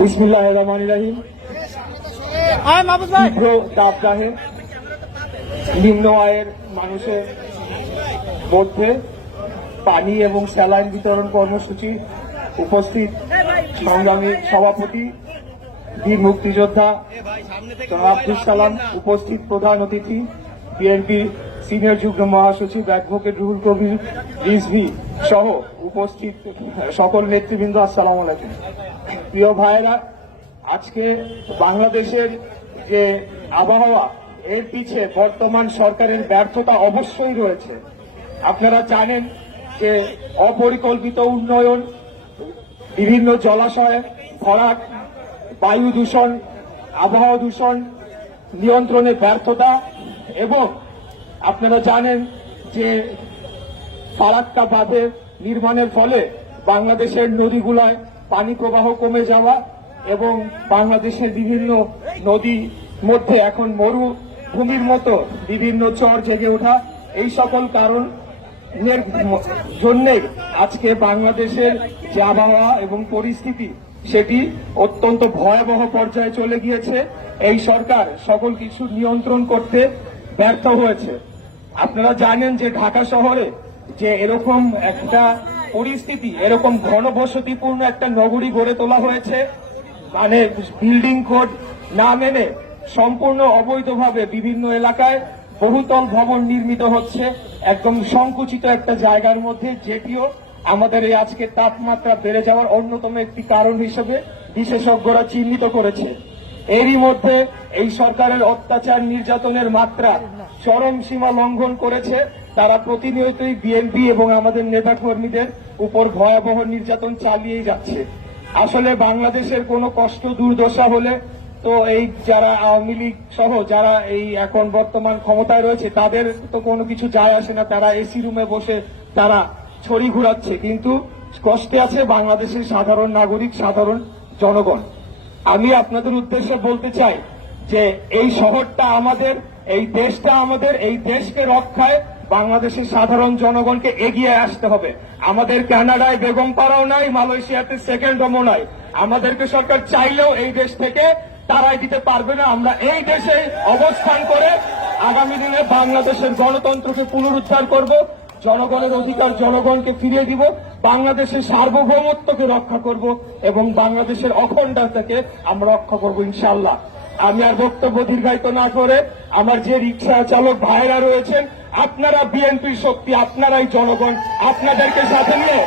বিসমিল্লাহিররহমানিররহিম। তীব্র দাবদাহে নিম্ন আয়ের মানুষের মধ্যে পানি এবং স্যালাইন বিতরণ কর্মসূচি উপস্থিত সংগ্রামী সভাপতি বীর মুক্তিযোদ্ধা জনাব আব্দুল সালাম, উপস্থিত প্রধান অতিথি বিএনপি সিনিয়র যুগ্ম মহাসচিব অ্যাডভোকেট রুহুল কবির রিজভী সহ উপস্থিত সকল নেতৃবৃন্দ, আসসালামু আলাইকুম। প্রিয় ভাইয়েরা, আজকে বাংলাদেশের যে আবহাওয়া, এর পিছে বর্তমান সরকারের ব্যর্থতা অবশ্যই রয়েছে। আপনারা জানেন যে অপরিকল্পিত উন্নয়ন, বিভিন্ন জলাশয় ভরাট, বায়ু দূষণ, আবহাওয়া দূষণ নিয়ন্ত্রণে ব্যর্থতা, এবং আপনারা জানেন যে ফারাক্কা বাঁধের নির্মাণের ফলে বাংলাদেশের নদীগুলায় পানি প্রবাহ কমে যাওয়া এবং বাংলাদেশের বিভিন্ন নদীর মধ্যে এখন মরুভূমির মতো বিভিন্ন চর জেগে ওঠা, এই সকল কারণের জন্য আজকে বাংলাদেশের যে আবহাওয়া এবং পরিস্থিতি, সেটি অত্যন্ত ভয়াবহ পর্যায়ে চলে গিয়েছে। এই সরকার সকল কিছু নিয়ন্ত্রণ করতে ব্যর্থ হয়েছে। আপনারা জানেন যে ঢাকা শহরে যে এরকম একটা পরিস্থিতি, এরকম ঘনবসতিপূর্ণ একটা নগরী গড়ে তোলা হয়েছে, মানে বিল্ডিং কোড না মেনে সম্পূর্ণ অবৈধভাবে বিভিন্ন এলাকায় বহুতল ভবন নির্মিত হচ্ছে, একদম সংকুচিত একটা জায়গার মধ্যে, যেটিও আমাদের এই আজকে তাপমাত্রা বেড়ে যাওয়ার অন্যতম একটি কারণ হিসেবে বিশেষজ্ঞরা চিহ্নিত করেছে। এরই মধ্যে এই সরকারের অত্যাচার নির্যাতনের মাত্রা চরম সীমা লঙ্ঘন করেছে। তারা প্রতিনিয়তই বিএনপি এবং আমাদের নেতাকর্মীদের উপর ভয়াবহ নির্যাতন চালিয়েই যাচ্ছে। আসলে বাংলাদেশের কোনো কষ্ট দুর্দশা হলে তো এই যারা আওয়ামী লীগ সহ যারা এই এখন বর্তমান ক্ষমতায় রয়েছে, তাদের তো কোনো কিছু যায় আসে না, তারা এসি রুমে বসে তারা ছড়ি ঘুরাচ্ছে, কিন্তু কষ্টে আছে বাংলাদেশের সাধারণ নাগরিক, সাধারণ জনগণ। আমি আপনাদের উদ্দেশ্যে বলতে চাই যে এই শহরটা আমাদের, এই দেশটা আমাদের, এই দেশকে রক্ষায় বাংলাদেশের সাধারণ জনগণকে এগিয়ে আসতে হবে। আমাদের কানাডায় বেগম পাড়াও নাই, মালয়েশিয়াতে সেকেন্ড হোমও নাই। আমাদেরকে সরকার চাইলেও এই দেশ থেকে তারাই দিতে পারবে না। আমরা এই দেশে অবস্থান করে আগামী দিনে বাংলাদেশের গণতন্ত্রকে পুনরুদ্ধার করব, জনগণের অধিকার জনগণকে ফিরিয়ে দিব, বাংলাদেশের সার্বভৌমত্বকে রক্ষা করব এবং বাংলাদেশের অখণ্ডতাকে আমরা রক্ষা করব ইনশাআল্লাহ। আমি আর বক্তব্য দীর্ঘায়িত না করে আমার যে রিক্সা চালক ভাইরা রয়েছেন, আপনারা বিএনপির শক্তি, আপনারাই জনগণ, আপনাদেরকে সাথে নিয়ে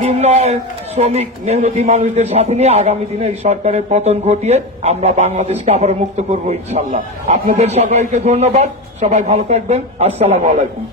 নিম্ন আয়ের শ্রমিক মেহনতি মানুষদের সাথে নিয়ে আগামী দিনে এই সরকারের পতন ঘটিয়ে আমরা বাংলাদেশকে আবার মুক্ত করব ইনশাআল্লাহ। আপনাদের সবাইকে ধন্যবাদ, সবাই ভালো থাকবেন, আসসালামু আলাইকুম।